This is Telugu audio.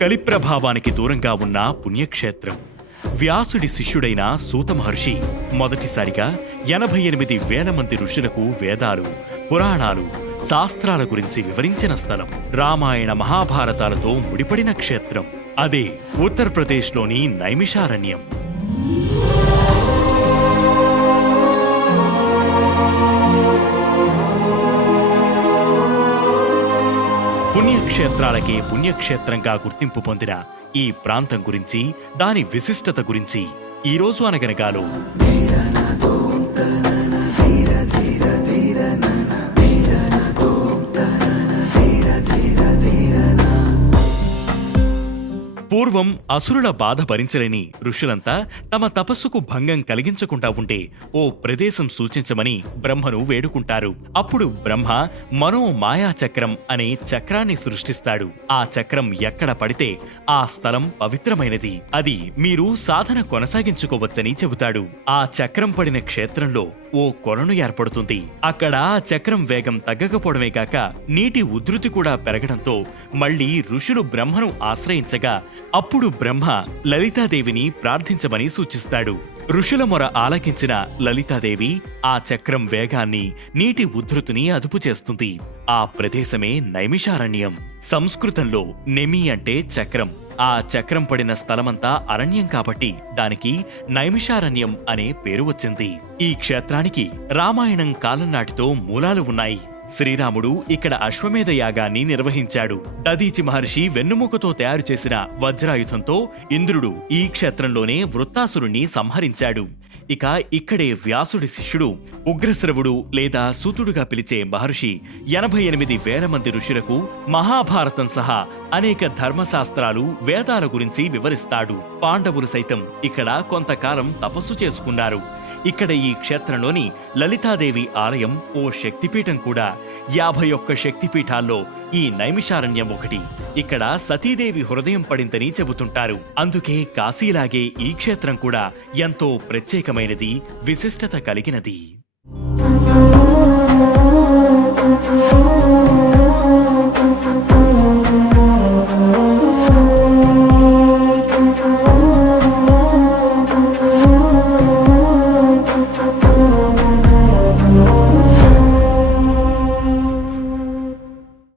కలిప్రభావానికి దూరంగా ఉన్న పుణ్యక్షేత్రం. వ్యాసుడి శిష్యుడైన సూత మహర్షి మొదటిసారిగా 88,000 మంది ఋషులకు వేదాలు, పురాణాలు, శాస్త్రాల గురించి వివరించిన స్థలం. రామాయణ మహాభారతాలతో ముడిపడిన క్షేత్రం. అదే ఉత్తరప్రదేశ్లోని నైమిషారణ్యం. పుణ్యక్షేత్రాలకే పుణ్యక్షేత్రంగా గుర్తింపు పొందిన ఈ ప్రాంతం గురించి, దాని విశిష్టత గురించి ఈరోజు అనగనగాలో పూర్వం అసురుల బాధ భరించలేని ఋషులంతా తమ తపస్సుకు భంగం కలిగించకుండా ఉంటే ఓ ప్రదేశం సూచించమని బ్రహ్మను వేడుకుంటారు. అప్పుడు బ్రహ్మ మనో మాయాచక్రం అనే చక్రాన్ని సృష్టిస్తాడు. ఆ చక్రం ఎక్కడ పడితే ఆ స్థలం పవిత్రమైనది, అది మీరు సాధన కొనసాగించుకోవచ్చని చెబుతాడు. ఆ చక్రం పడిన క్షేత్రంలో ఓ కొలను ఏర్పడుతుంది. అక్కడ ఆ చక్రం వేగం తగ్గకపోవడమే కాక నీటి ఉధృతి కూడా పెరగడంతో మళ్లీ ఋషులు బ్రహ్మను ఆశ్రయించగా అప్పుడు బ్రహ్మ లలితాదేవిని ప్రార్థించమని సూచిస్తాడు. ఋషుల మొర ఆలకించిన లలితాదేవి ఆ చక్రం వేగాన్ని, నీటి ఉధృతిని అదుపు చేస్తుంది. ఆ ప్రదేశమే నైమిషారణ్యం. సంస్కృతంలో నెమి అంటే చక్రం. ఆ చక్రం పడిన స్థలమంతా అరణ్యం కాబట్టి దానికి నైమిషారణ్యం అనే పేరు వచ్చింది. ఈ క్షేత్రానికి రామాయణం కాలం నాటితో మూలాలు ఉన్నాయి. శ్రీరాముడు ఇక్కడ అశ్వమేధ యాగాన్ని నిర్వహించాడు. దదీచి మహర్షి వెన్నుముకతో తయారు చేసిన వజ్రాయుధంతో ఇంద్రుడు ఈ క్షేత్రంలోనే వృత్తాసురుణ్ణి సంహరించాడు. ఇక ఇక్కడే వ్యాసుడి శిష్యుడు ఉగ్రశ్రవుడు లేదా సూతుడుగా పిలిచే మహర్షి 88,000 మంది ఋషులకు మహాభారతం సహా అనేక ధర్మశాస్త్రాలు, వేదాల గురించి వివరిస్తాడు. పాండవులు సైతం ఇక్కడ కొంతకాలం తపస్సు చేసుకున్నారు. ఇక్కడ ఈ క్షేత్రంలోని లలితాదేవి ఆలయం ఓ శక్తిపీఠం కూడా. 51 శక్తిపీఠాల్లో ఈ నైమిషారణ్యం ఒకటి. ఇక్కడ సతీదేవి హృదయం పడిందని చెబుతుంటారు. అందుకే కాశీలాగే ఈ క్షేత్రం కూడా ఎంతో ప్రత్యేకమైనది, విశిష్టత కలిగినది.